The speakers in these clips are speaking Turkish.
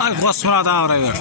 Ay kosmona da ağrıyor.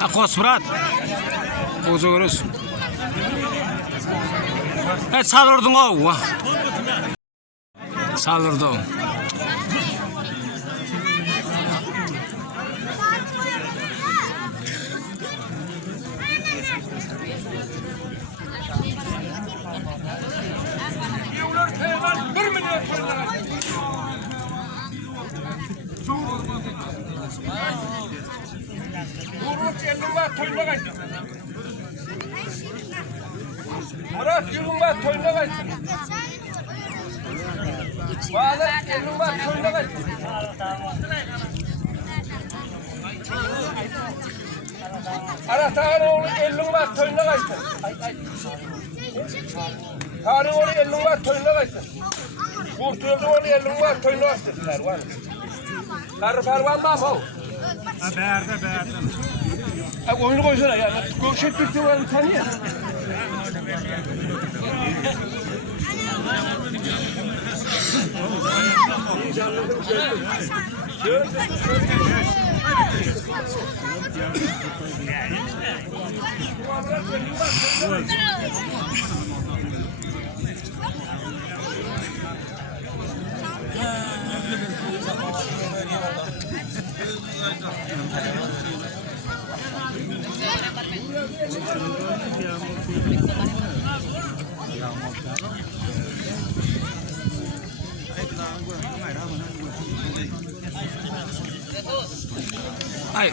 Akos Murat. Kozu görüş. Evet saldırdın o. Saldırdım. Murat yılın var toyuna kaçtın. Bağlar yılın var toyuna kaçtın. Ara Tarık oğlu yılın var toyuna kaçtın. Tarık oğlu yılın var toyuna kaçtın. Kurtuldu oğlu yılın var toyuna kaçtın. Karı pervan mı bu? Beğerdi. Oyunu koysana ya. Görüşüp bir var tanıyor. Ay.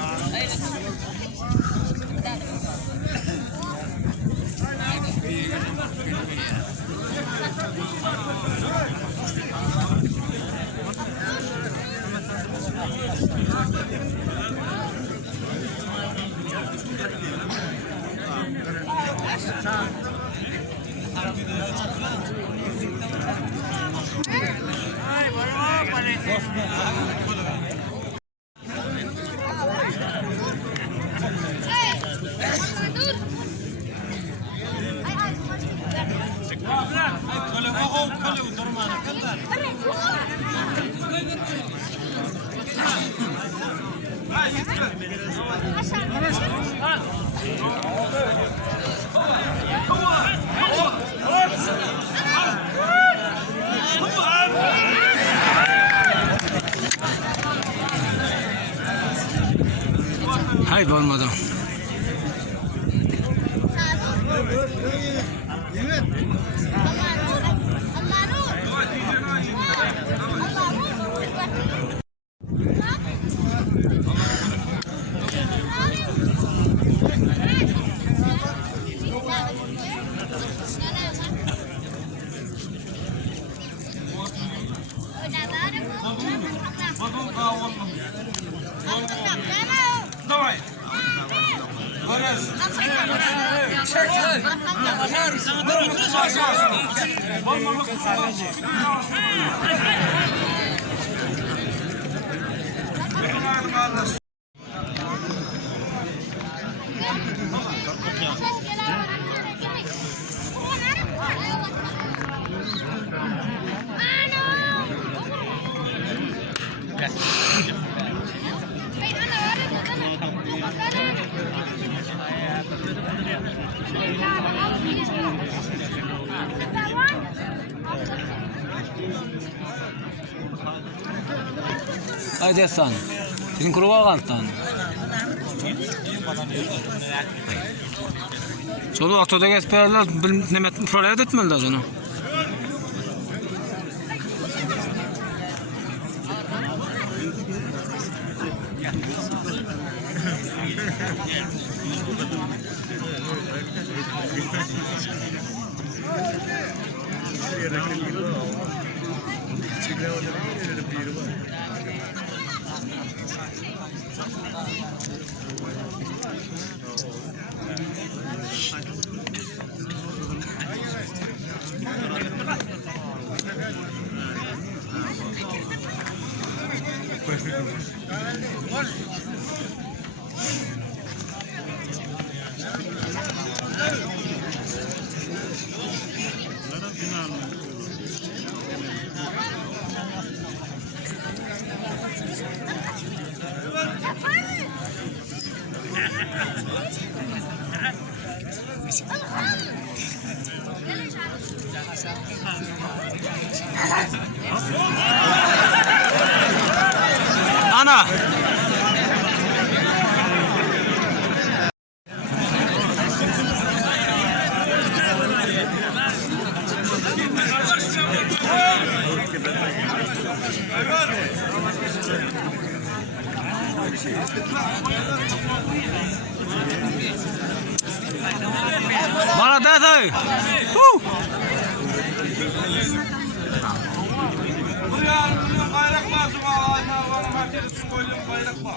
Haydi olmadı. Haydi sen. Senin kuruğa kalktın. Çolu atoda geçperler nemet prolet etmeliler canım. Ana. Bana da da. Bayrak lazım bayrak var.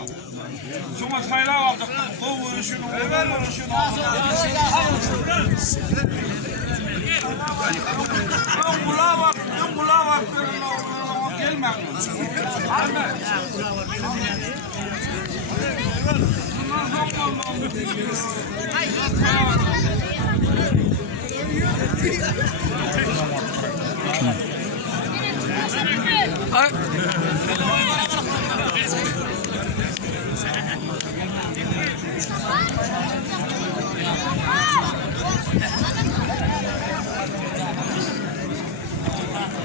Şuna sayla aldık. Bu şunu, şunu. Bula bak. Gelme. Ay.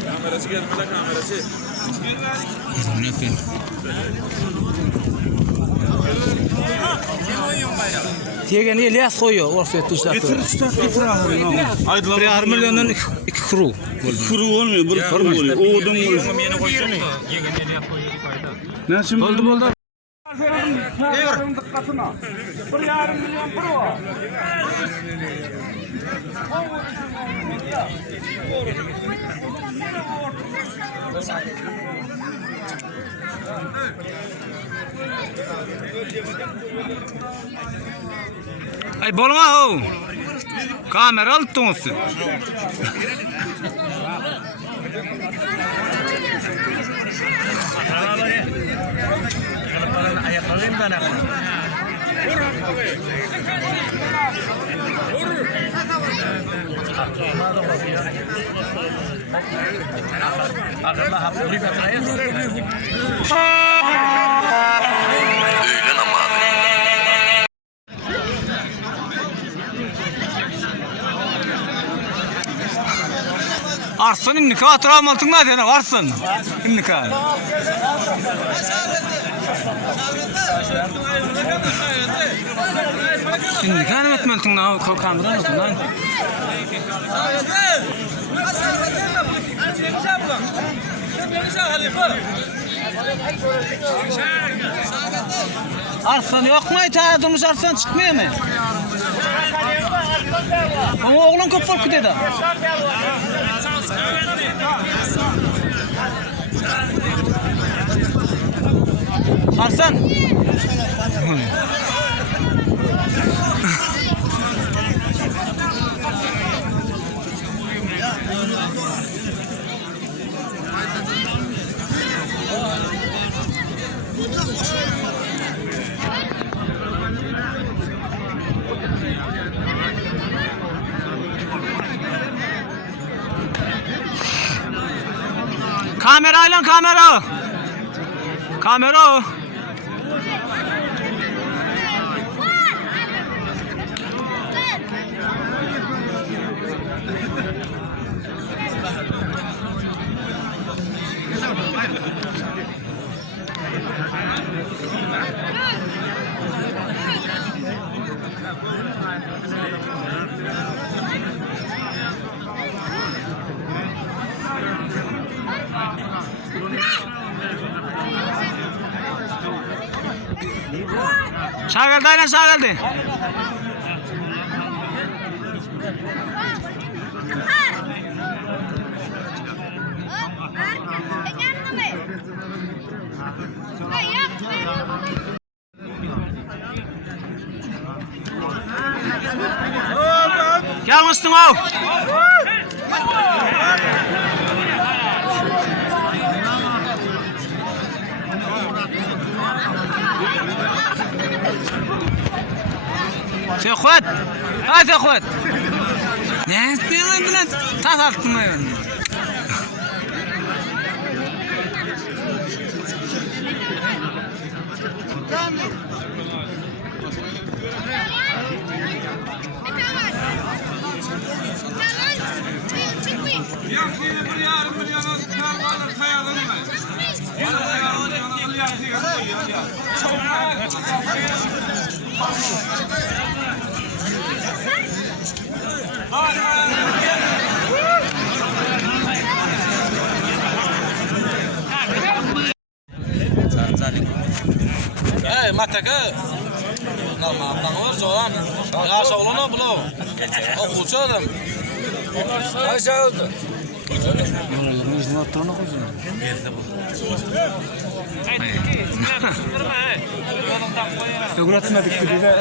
Kamerası gelmedi kamerası. Ne yapayım? Tegeni İlyas koyuyor ortaya tuşlar. Getir ahırını. Bir 1 milyondan 2 kuru. Kuru olmuyor, bir kuru oluyor. Oğudum oluyor. Ne şimdi? Oldu. Dikkatine. 1,5 milyon pro var. Ay bolma o. Kamera altın. Ayaklarım ben Arslan imnika atıram altında dene varsın. İmnika. İmnika ne etmeltin na kamera altından. Arslan yok mu? Durmuş Arslan çıkmıyor mu? Ama oğlan köp bolup gidedi. Arslan. Kamera aylan kamera. Kamera. Şageldi aynen şageldi. Gel mısın o? Sekhwat. Ha Sekhwat. Ne etmiyorsun bilen? Tas attın yani. Hey, mataka. Nama tangur soğan. Ya soğlana bulu. O uçalım. Aşağı oldu. Öğretmen dikti bize.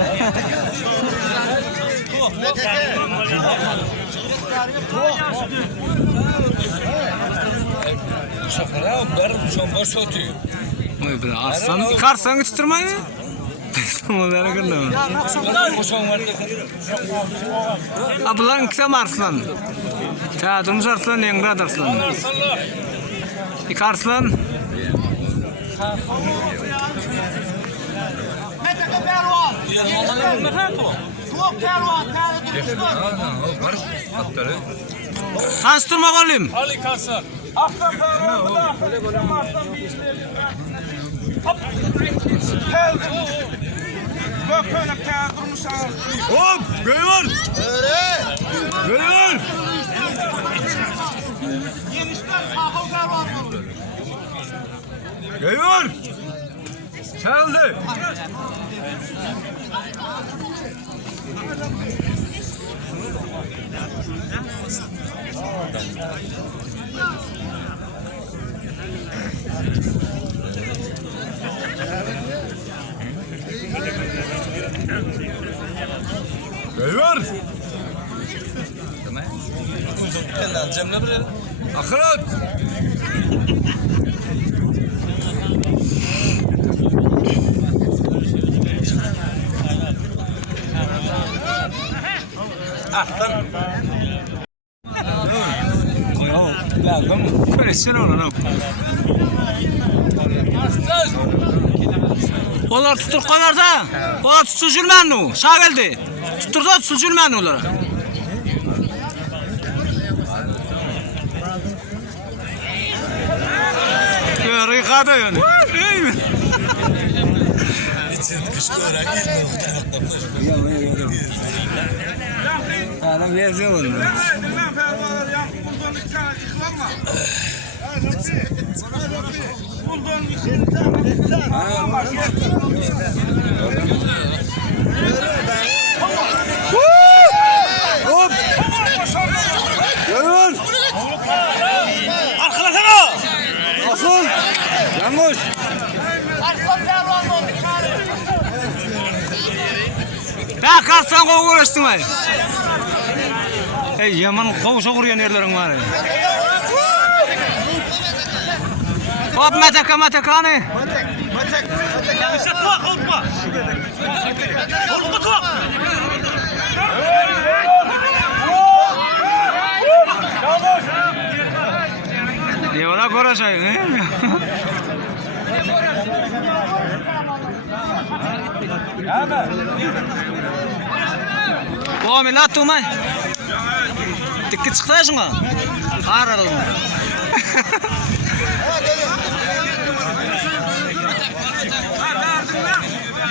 Şoföre barım çomboş otuyor. Oy bre arslan karsan tutturmayı. Onlara gönderme. Ablan kısa arslan. Ta durmuş arslan yengrad arslan. İk arslan. Kansturma oğlum. Ali Karsan. Aslan Ferhan da Aslan bir işleri. Hop. Böyle kağıt durmuş ağır. Hop! Geliyor! Geliyor! Geliyor! Çaldı! Geliyor! Cemne bir. Akırat! Ahtan. Presyon olan. Olar tutur koyarsa, olar tutur jülmen o. Şa geldi. Tutursa tutur jülmen olar. Rıkada yani. Değil mi? Ana benziyor onu. Hop! Geliyor! Arkalasana. Asıl! Yanlış! Ya karsan kovu uğraştın ay. Ey yaman kovu soğuruyan yerlerin var. Hop mataka ne? Yola görüşeyim. O millet tutmay. Dikkat çıktı şuna. Ağrıdım.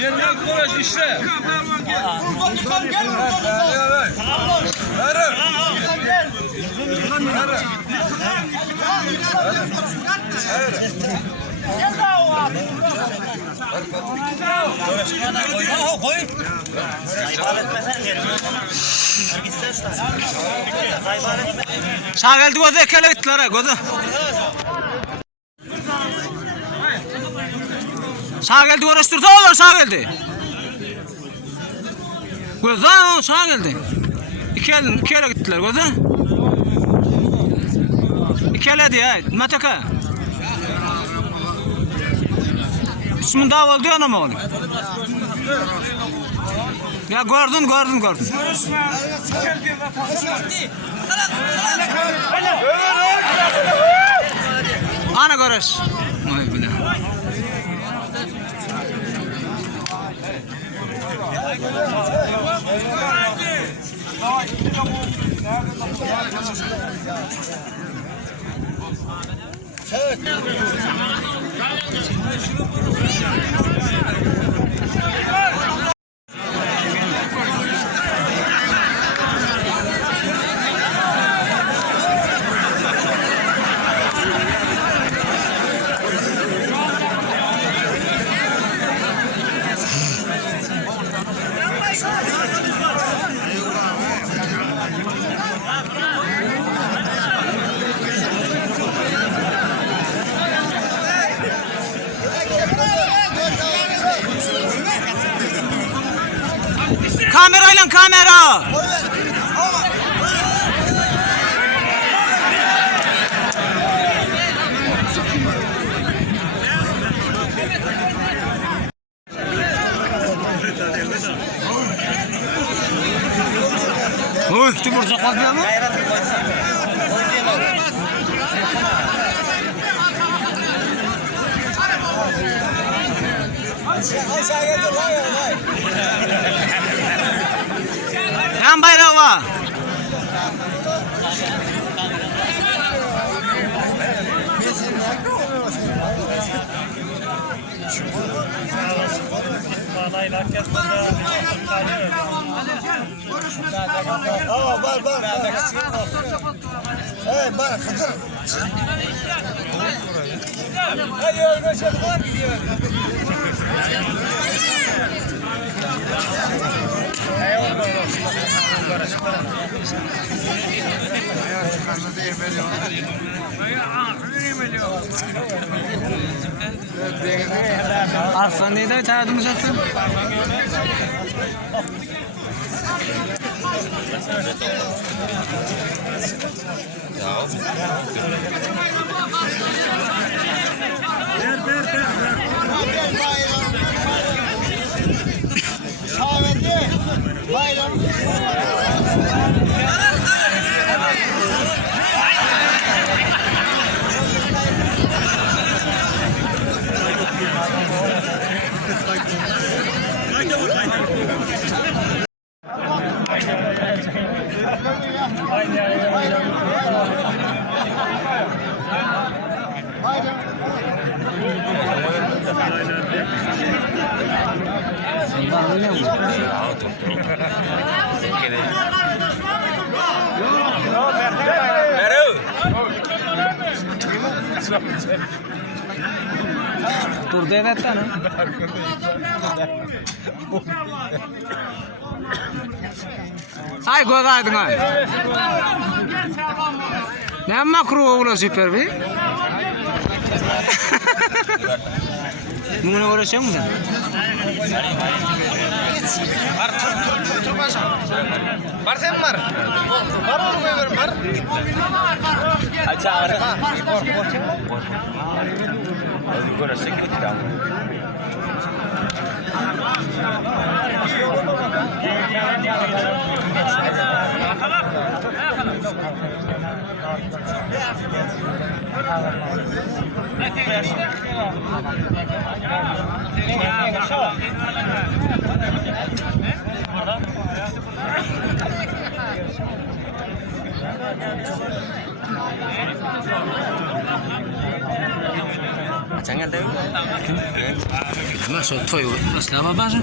Yerine koş işte. Sağ geldi gözü ekele gittiler ha gözü. Sağ geldi uğraştırdı oğlum sağ geldi. Gözü sağ geldi. İki ele gittiler gözü. İki ele diye mataka. İsmin daha oldu ya mı oğlum? Ya gördün. Ana görüş. Vay bile. Kamerayla kamera. Oy, tu bursa kalkıyor mu? Yan bayrağı var. Arslan neydi çağırdınız aslında? Dur devlet tane. Ay godaydın ay. Ne makro oğlu süper bir. Bununla uğraşıyor musun sen? Var sen var. Var oğlum var. Acha ara. Gora secret down. Jangan tahu. Masuk toy. Mas apa bahasa?